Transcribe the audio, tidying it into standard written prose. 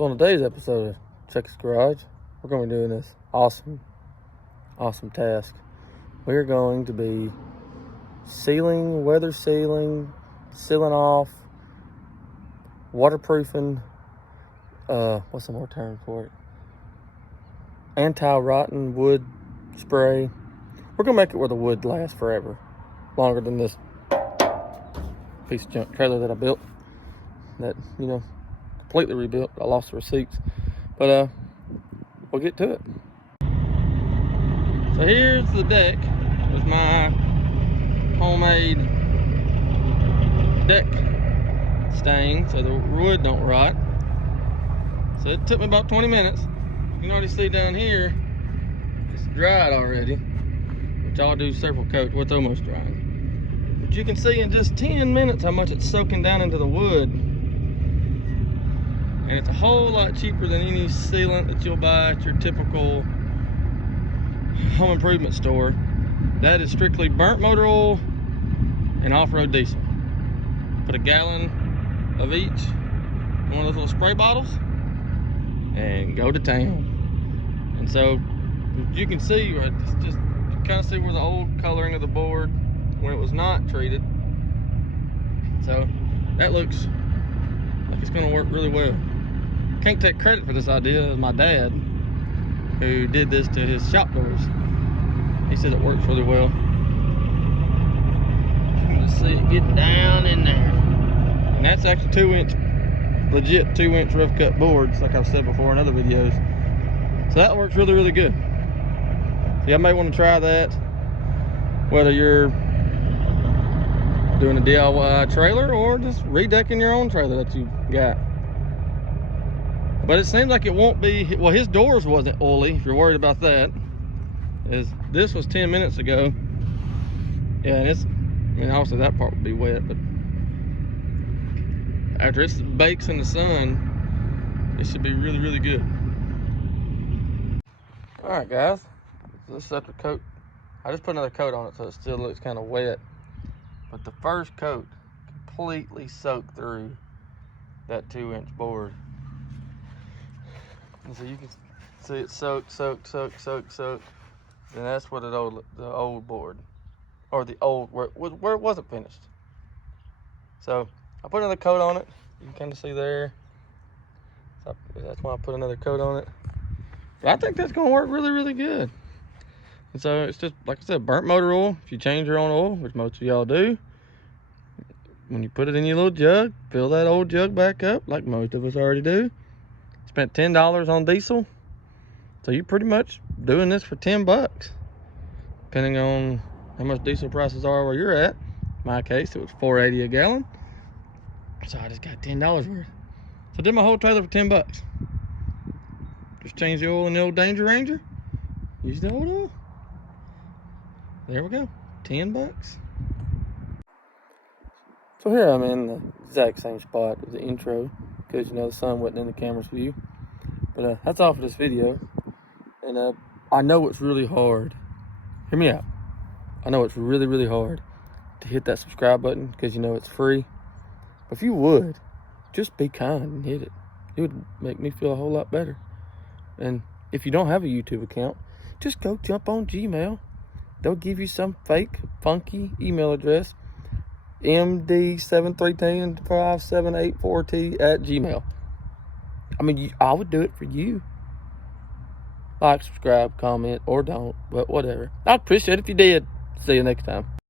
So on today's episode of Chuck's Garage, we're going to be doing this awesome task. We're going to be sealing, weather sealing, sealing off, waterproofing, what's some more term for it? Anti-rotten wood spray. We're going to make it where the wood lasts forever. Longer than this piece of junk trailer that I built. That, completely rebuilt. I lost the receipts. But we'll get to it. So here's the deck with my homemade deck stain so the wood don't rot. So it took me about 20 minutes. You can already see down here, it's dried already, which I'll do several coats. Well, it's almost dry. But you can see in just 10 minutes how much it's soaking down into the wood. And it's a whole lot cheaper than any sealant that you'll buy at your typical home improvement store. That is strictly burnt motor oil and off-road diesel. Put a gallon of each in one of those little spray bottles and go to town. And so you can see, just kind of see where the old coloring of the board when it was not treated. So that looks like it's going to work really well. Can't take credit for this idea. As my dad, who did this to his shop doors, he said it works really well. You can see it get down in there. And that's actually 2-inch, legit 2-inch rough cut boards, like I've said before in other videos. So that works really, really good. So you may want to try that, whether you're doing a DIY trailer or just redecking your own trailer that you got. But it seems like it won't be, well, his doors wasn't oily, if you're worried about that. This was 10 minutes ago. Yeah, and obviously that part would be wet, but after it bakes in the sun, it should be really, really good. All right, guys, so this is after coat. I just put another coat on it so it still looks kind of wet. But the first coat completely soaked through that 2-inch board. And so you can see it soaked. And that's what the old board, or the old, where it wasn't finished. So I put another coat on it. You can kind of see there. So that's why I put another coat on it. But I think that's going to work really, really good. And so it's just, like I said, burnt motor oil. If you change your own oil, which most of y'all do, when you put it in your little jug, fill that old jug back up, like most of us already do. Spent $10 on diesel. So you're pretty much doing this for 10 bucks, depending on how much diesel prices are where you're at. In my case, it was $4.80 a gallon. So I just got $10 worth. So I did my whole trailer for 10 bucks. Just change the oil in the old Danger Ranger. Use the old oil. There we go, 10 bucks. So here I'm in the exact same spot as the intro, because the sun wasn't in the camera's view. But that's all for this video. And I know it's really hard. Hear me out. I know it's really, really hard to hit that subscribe button, because it's free. But if you would, just be kind and hit it. It would make me feel a whole lot better. And if you don't have a YouTube account, just go jump on Gmail. They'll give you some fake, funky email address. md7135784t@gmail. I would do it for you. Like, subscribe, comment, or don't, but whatever. I'd appreciate it if you did. See you next time.